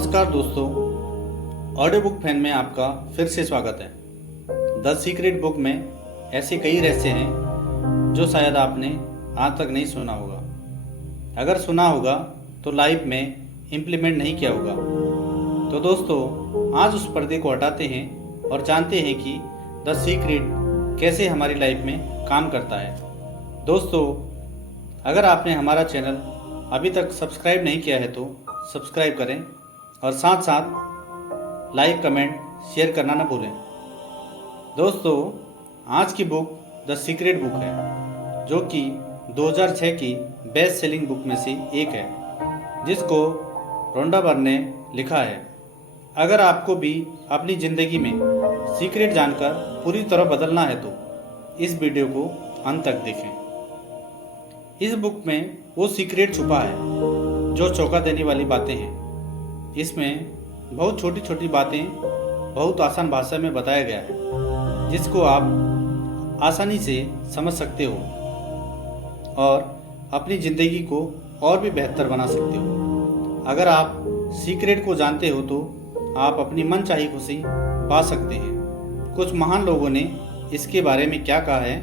नमस्कार दोस्तों, audio book fan में आपका फिर से स्वागत है। द सीक्रेट बुक में ऐसे कई रहस्य हैं जो शायद आपने आज तक नहीं सुना होगा। अगर सुना होगा तो लाइफ में इम्प्लीमेंट नहीं किया होगा। तो दोस्तों, आज उस पर्दे को हटाते हैं और जानते हैं कि द सीक्रेट कैसे हमारी लाइफ में काम करता है। दोस्तों, अगर आपने हमारा चैनल अभी तक सब्सक्राइब नहीं किया है तो सब्सक्राइब करें और साथ साथ लाइक, कमेंट, शेयर करना न भूलें। दोस्तों, आज की बुक द सीक्रेट बुक है, जो कि 2006 की बेस्ट सेलिंग बुक में से एक है, जिसको रोंडा बर्न ने लिखा है। अगर आपको भी अपनी ज़िंदगी में सीक्रेट जानकर पूरी तरह बदलना है तो इस वीडियो को अंत तक देखें। इस बुक में वो सीक्रेट छुपा है जो चौंका देने वाली बातें हैं। इसमें बहुत छोटी छोटी बातें बहुत आसान भाषा में बताया गया है, जिसको आप आसानी से समझ सकते हो और अपनी ज़िंदगी को और भी बेहतर बना सकते हो। अगर आप सीक्रेट को जानते हो तो आप अपनी मनचाही खुशी पा सकते हैं। कुछ महान लोगों ने इसके बारे में क्या कहा है,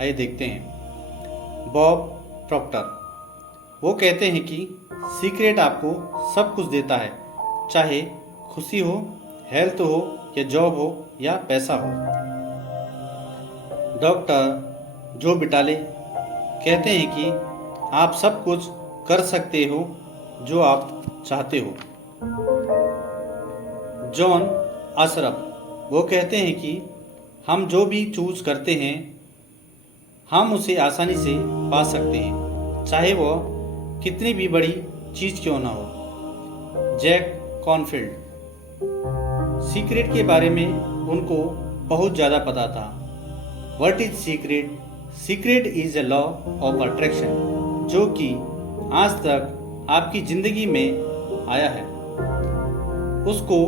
आइए देखते हैं। बॉब प्रॉक्टर वो कहते हैं कि सीक्रेट आपको सब कुछ देता है, चाहे खुशी हो, हेल्थ हो या जॉब हो या पैसा हो। डॉक्टर जो बिटाले कहते हैं कि आप सब कुछ कर सकते हो जो आप चाहते हो। जॉन अशरफ वो कहते हैं कि हम जो भी चूज करते हैं हम उसे आसानी से पा सकते हैं, चाहे वो कितनी भी बड़ी चीज क्यों ना हो। जैक कॉनफील्ड सीक्रेट के बारे में उनको बहुत ज़्यादा पता था। What is secret? Secret is a law of attraction, जो कि आज तक आपकी ज़िंदगी में आया है। उसको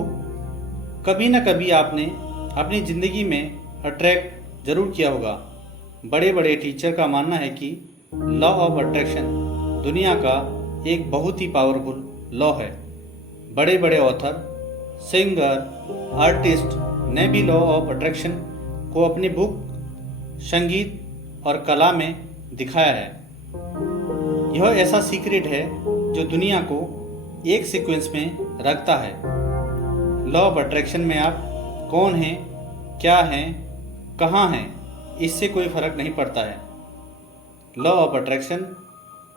कभी ना कभी आपने अपनी ज़िंदगी में अट्रैक्ट जरूर किया होगा। बड़े बड़े टीचर का मानना है कि लॉ ऑफ अट्रैक्शन दुनिया का एक बहुत ही पावरफुल लॉ है। बड़े बड़े ऑथर, सिंगर, आर्टिस्ट ने भी लॉ ऑफ अट्रैक्शन को अपनी बुक, संगीत और कला में दिखाया है। यह ऐसा सीक्रेट है जो दुनिया को एक सीक्वेंस में रखता है। लॉ ऑफ अट्रैक्शन में आप कौन हैं, क्या हैं, कहाँ हैं, इससे कोई फर्क नहीं पड़ता है। लॉ ऑफ अट्रैक्शन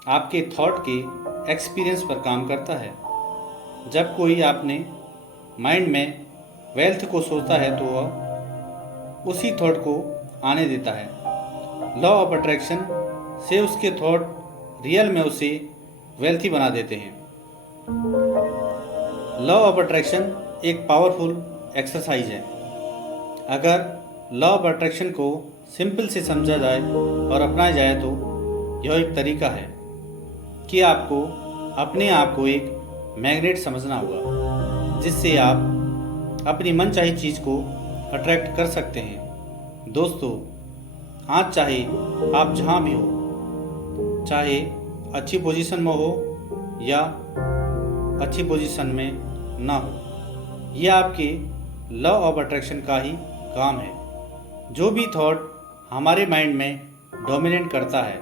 आपके थॉट के एक्सपीरियंस पर काम करता है। जब कोई अपने माइंड में वेल्थ को सोचता है तो वह उसी थॉट को आने देता है। लॉ ऑफ अट्रैक्शन से उसके थॉट रियल में उसे वेल्थी बना देते हैं। लॉ ऑफ अट्रैक्शन एक पावरफुल एक्सरसाइज है। अगर लॉ ऑफ अट्रैक्शन को सिंपल से समझा जाए और अपनाया जाए तो यह एक तरीका है कि आपको अपने आप को एक मैग्नेट समझना होगा, जिससे आप अपनी मनचाही चीज़ को अट्रैक्ट कर सकते हैं। दोस्तों, आज चाहे आप जहाँ भी हो, चाहे अच्छी पोजीशन में हो या अच्छी पोजीशन में ना हो, यह आपके लॉ ऑफ अट्रैक्शन का ही काम है। जो भी थॉट हमारे माइंड में डोमिनेट करता है,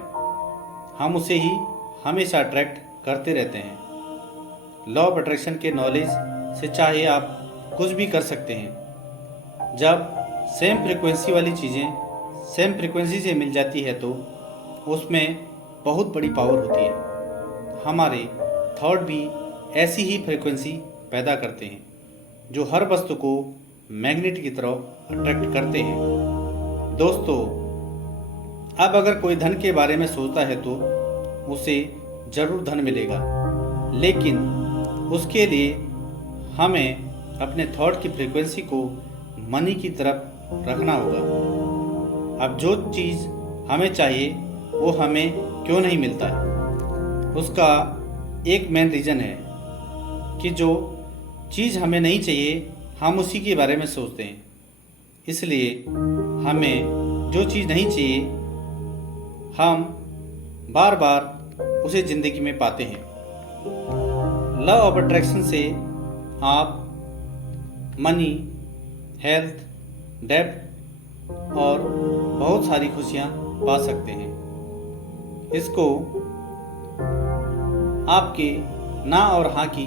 हम उसे ही हमेशा अट्रैक्ट करते रहते हैं। लॉ ऑफ अट्रैक्शन के नॉलेज से चाहे आप कुछ भी कर सकते हैं। जब सेम फ्रीक्वेंसी वाली चीज़ें सेम फ्रीक्वेंसी से मिल जाती है तो उसमें बहुत बड़ी पावर होती है। हमारे थॉट भी ऐसी ही फ्रीक्वेंसी पैदा करते हैं, जो हर वस्तु को मैग्नेट की तरह अट्रैक्ट करते हैं। दोस्तों, अब अगर कोई धन के बारे में सोचता है तो उसे जरूर धन मिलेगा, लेकिन उसके लिए हमें अपने थॉट की फ्रीक्वेंसी को मनी की तरफ रखना होगा। अब जो चीज़ हमें चाहिए वो हमें क्यों नहीं मिलता है, उसका एक मेन रीज़न है कि जो चीज़ हमें नहीं चाहिए हम उसी के बारे में सोचते हैं। इसलिए हमें जो चीज़ नहीं चाहिए हम बार बार उसे ज़िंदगी में पाते हैं। लॉ ऑफ अट्रैक्शन से आप मनी, हेल्थ, डेब्ट और बहुत सारी खुशियाँ पा सकते हैं। इसको आपके ना और हाँ की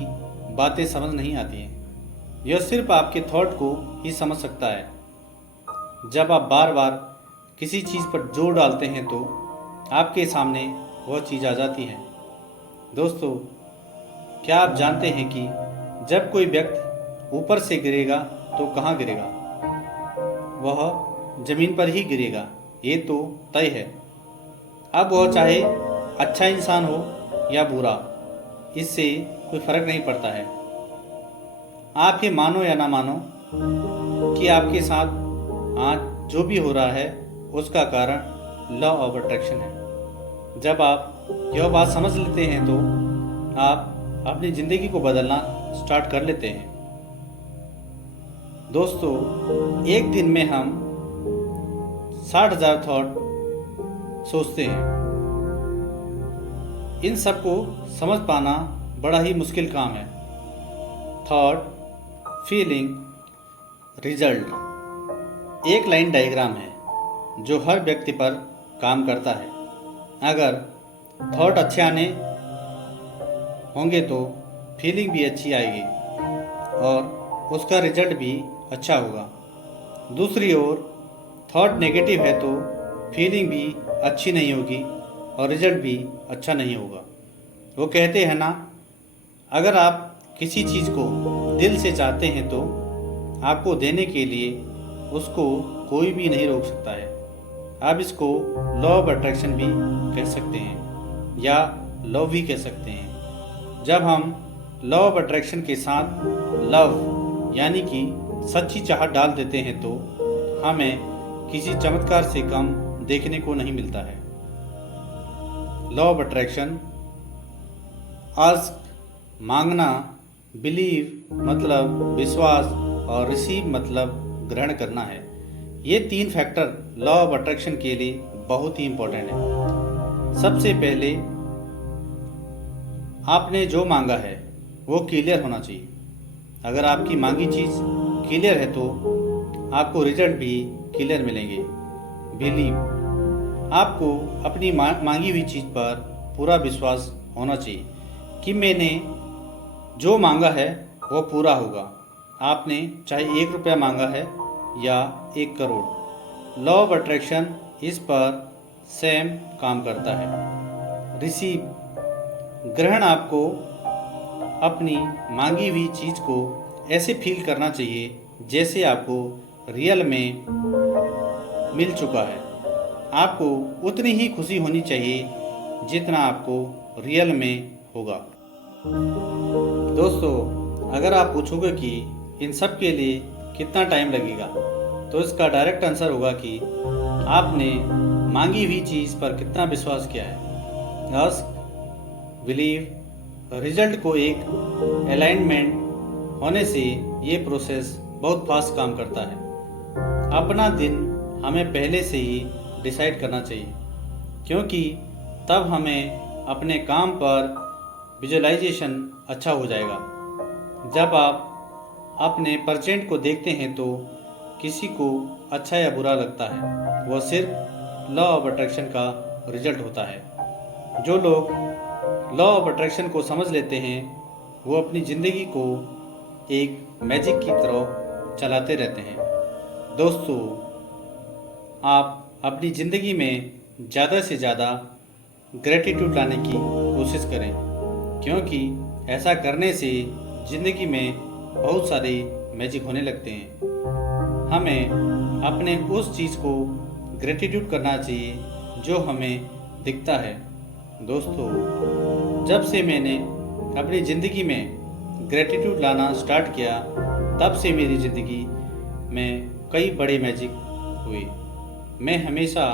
बातें समझ नहीं आती हैं। यह सिर्फ आपके थॉट को ही समझ सकता है। जब आप बार बार किसी चीज़ पर जोर डालते हैं तो आपके सामने वह चीज़ आ जाती है। दोस्तों, क्या आप जानते हैं कि जब कोई व्यक्ति ऊपर से गिरेगा तो कहाँ गिरेगा? वह जमीन पर ही गिरेगा, ये तो तय है। अब वह चाहे अच्छा इंसान हो या बुरा, इससे कोई फर्क नहीं पड़ता है। आप ये मानो या ना मानो कि आपके साथ आज जो भी हो रहा है उसका कारण लॉ ऑफ अट्रैक्शन है। जब आप यह बात समझ लेते हैं तो आप अपनी ज़िंदगी को बदलना स्टार्ट कर लेते हैं। दोस्तों, एक दिन में हम 60,000 थॉट सोचते हैं। इन सब को समझ पाना बड़ा ही मुश्किल काम है। थॉट, फीलिंग, रिजल्ट एक लाइन डायग्राम है जो हर व्यक्ति पर काम करता है। अगर थॉट अच्छे आने होंगे तो फीलिंग भी अच्छी आएगी और उसका रिजल्ट भी अच्छा होगा। दूसरी ओर थॉट नेगेटिव है तो फीलिंग भी अच्छी नहीं होगी और रिजल्ट भी अच्छा नहीं होगा। वो कहते हैं ना, अगर आप किसी चीज़ को दिल से चाहते हैं तो आपको देने के लिए उसको कोई भी नहीं रोक सकता है। आप इसको लॉ ऑफ अट्रैक्शन भी कह सकते हैं या लव भी कह सकते हैं। जब हम लॉ ऑफ अट्रैक्शन के साथ लव यानी कि सच्ची चाहत डाल देते हैं तो हमें किसी चमत्कार से कम देखने को नहीं मिलता है। लॉ ऑफ अट्रैक्शन, आस्क मांगना, बिलीव मतलब विश्वास और रिसीव मतलब ग्रहण करना है। ये 3 फैक्टर लॉ ऑफ अट्रैक्शन के लिए बहुत ही इम्पोर्टेंट है। सबसे पहले आपने जो मांगा है वो क्लियर होना चाहिए। अगर आपकी मांगी चीज़ क्लियर है तो आपको रिजल्ट भी क्लियर मिलेंगे। बिलीव, आपको अपनी मांगी हुई चीज़ पर पूरा विश्वास होना चाहिए कि मैंने जो मांगा है वो पूरा होगा। आपने चाहे 1 रुपया मांगा है या 1 करोड़। लॉ ऑफ अट्रैक्शन इस पर सेम काम करता है। रिसीव, ग्रहण, आपको अपनी मांगी हुई चीज़ को ऐसे फील करना चाहिए जैसे आपको रियल में मिल चुका है। आपको उतनी ही खुशी होनी चाहिए जितना आपको रियल में होगा। दोस्तों, अगर आप पूछोगे कि इन सब के लिए कितना टाइम लगेगा तो इसका डायरेक्ट आंसर होगा कि आपने मांगी हुई चीज़ पर कितना विश्वास किया है। आस्क, बिलीव, रिजल्ट को एक अलाइनमेंट होने से ये प्रोसेस बहुत फास्ट काम करता है। अपना दिन हमें पहले से ही डिसाइड करना चाहिए, क्योंकि तब हमें अपने काम पर विजुअलाइजेशन अच्छा हो जाएगा। जब आप अपने प्रेजेंट को देखते हैं तो किसी को अच्छा या बुरा लगता है, वह सिर्फ लॉ ऑफ अट्रैक्शन का रिजल्ट होता है। जो लोग लॉ ऑफ अट्रैक्शन को समझ लेते हैं वो अपनी ज़िंदगी को एक मैजिक की तरह चलाते रहते हैं। दोस्तों, आप अपनी ज़िंदगी में ज़्यादा से ज़्यादा ग्रेटिट्यूड लाने की कोशिश करें, क्योंकि ऐसा करने से ज़िंदगी में बहुत सारे मैजिक होने लगते हैं। हमें अपने उस चीज़ को ग्रेटिट्यूड करना चाहिए जो हमें दिखता है। दोस्तों, जब से मैंने अपनी ज़िंदगी में ग्रेटिट्यूड लाना स्टार्ट किया तब से मेरी ज़िंदगी में कई बड़े मैजिक हुए। मैं हमेशा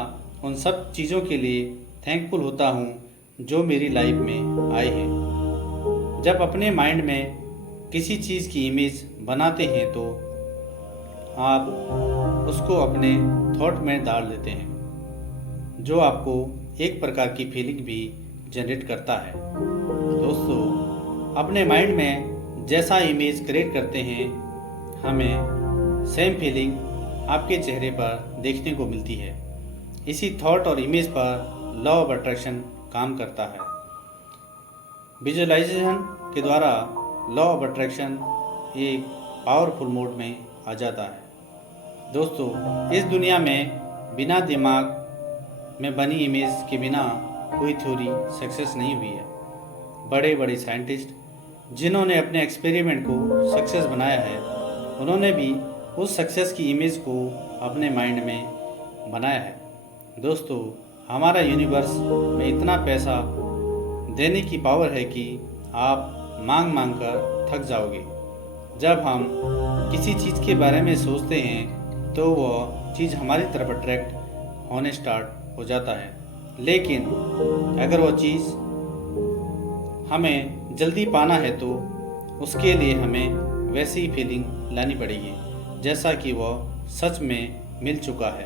उन सब चीज़ों के लिए थैंकफुल होता हूँ जो मेरी लाइफ में आए हैं। जब अपने माइंड में किसी चीज़ की इमेज बनाते हैं तो आप उसको अपने थॉट में डाल देते हैं, जो आपको एक प्रकार की फीलिंग भी जनरेट करता है। दोस्तों, अपने माइंड में जैसा इमेज क्रिएट करते हैं, हमें सेम फीलिंग आपके चेहरे पर देखने को मिलती है। इसी थॉट और इमेज पर लॉ ऑफ अट्रैक्शन काम करता है। विजुअलाइजेशन के द्वारा लॉ ऑफ अट्रैक्शन एक पावरफुल मोड में आ जाता है। दोस्तों, इस दुनिया में बिना दिमाग में बनी इमेज के बिना कोई थ्योरी सक्सेस नहीं हुई है। बड़े बड़े साइंटिस्ट जिन्होंने अपने एक्सपेरिमेंट को सक्सेस बनाया है, उन्होंने भी उस सक्सेस की इमेज को अपने माइंड में बनाया है। दोस्तों, हमारा यूनिवर्स में इतना पैसा देने की पावर है कि आप मांग मांग कर थक जाओगे। जब हम किसी चीज़ के बारे में सोचते हैं तो वह चीज़ हमारी तरफ अट्रैक्ट होने स्टार्ट हो जाता है। लेकिन अगर वह चीज़ हमें जल्दी पाना है तो उसके लिए हमें वैसी ही फीलिंग लानी पड़ेगी जैसा कि वह सच में मिल चुका है।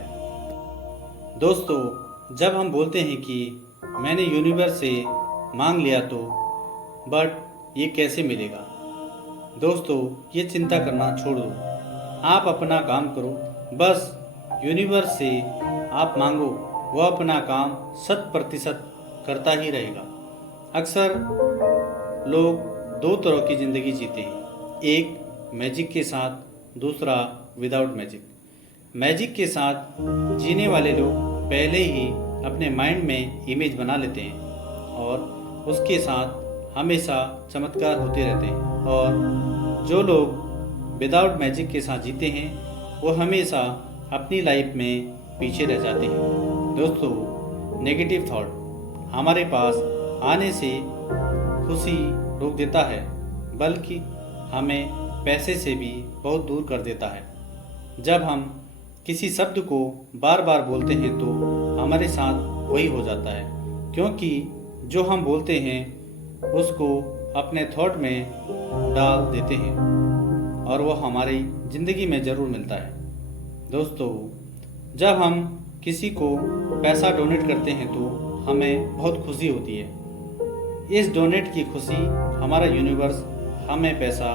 दोस्तों, जब हम बोलते हैं कि मैंने यूनिवर्स से मांग लिया तो बट ये कैसे मिलेगा, दोस्तों ये चिंता करना छोड़ दो। आप अपना काम करो, बस यूनिवर्स से आप मांगो, वह अपना काम 100% करता ही रहेगा। अक्सर लोग दो तरह की ज़िंदगी जीते हैं, एक मैजिक के साथ, दूसरा विदाउट मैजिक। मैजिक के साथ जीने वाले लोग पहले ही अपने माइंड में इमेज बना लेते हैं और उसके साथ हमेशा चमत्कार होते रहते हैं। और जो लोग विदाउट मैजिक के साथ जीते हैं वो हमेशा अपनी लाइफ में पीछे रह जाते हैं। दोस्तों, नेगेटिव थॉट हमारे पास आने से खुशी रोक देता है, बल्कि हमें पैसे से भी बहुत दूर कर देता है। जब हम किसी शब्द को बार बार बोलते हैं तो हमारे साथ वही हो जाता है, क्योंकि जो हम बोलते हैं उसको अपने थॉट में डाल देते हैं और वह हमारी ज़िंदगी में ज़रूर मिलता है। दोस्तों, जब हम किसी को पैसा डोनेट करते हैं तो हमें बहुत खुशी होती है। इस डोनेट की खुशी हमारा यूनिवर्स हमें पैसा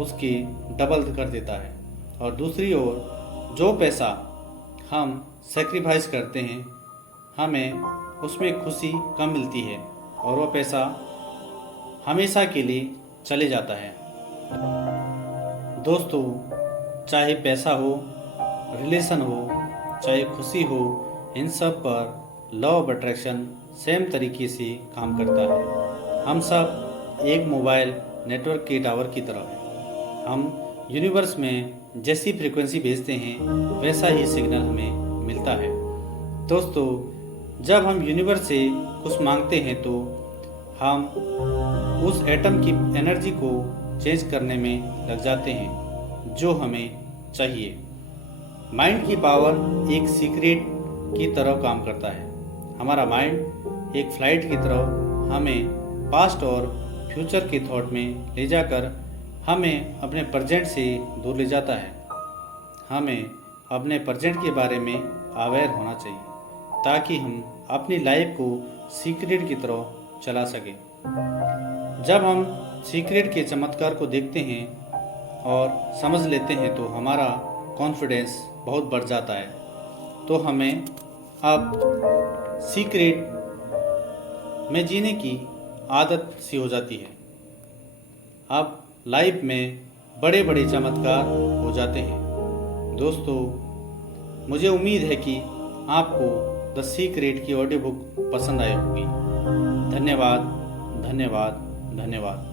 उसके डबल कर देता है। और दूसरी ओर जो पैसा हम सेक्रीफाइस करते हैं, हमें उसमें खुशी कम मिलती है और वह पैसा हमेशा के लिए चले जाता है। दोस्तों, चाहे पैसा हो, रिलेशन हो, चाहे खुशी हो, इन सब पर लॉ ऑफ अट्रैक्शन सेम तरीके से काम करता है। हम सब एक मोबाइल नेटवर्क के टावर की तरह हैं। हम यूनिवर्स में जैसी फ्रीक्वेंसी भेजते हैं वैसा ही सिग्नल हमें मिलता है। दोस्तों, जब हम यूनिवर्स से कुछ मांगते हैं तो हम उस एटम की एनर्जी को चेंज करने में लग जाते हैं जो हमें चाहिए। माइंड की पावर एक सीक्रेट की तरह काम करता है। हमारा माइंड एक फ्लाइट की तरह हमें पास्ट और फ्यूचर के थॉट में ले जाकर हमें अपने प्रेजेंट से दूर ले जाता है। हमें अपने प्रेजेंट के बारे में अवेयर होना चाहिए ताकि हम अपनी लाइफ को सीक्रेट की तरह चला सकें। जब हम सीक्रेट के चमत्कार को देखते हैं और समझ लेते हैं तो हमारा कॉन्फिडेंस बहुत बढ़ जाता है। तो हमें अब सीक्रेट में जीने की आदत सी हो जाती है। अब लाइफ में बड़े बड़े चमत्कार हो जाते हैं। दोस्तों, मुझे उम्मीद है कि आपको द सीक्रेट की ऑडियो बुक पसंद आई होगी। धन्यवाद, धन्यवाद, धन्यवाद।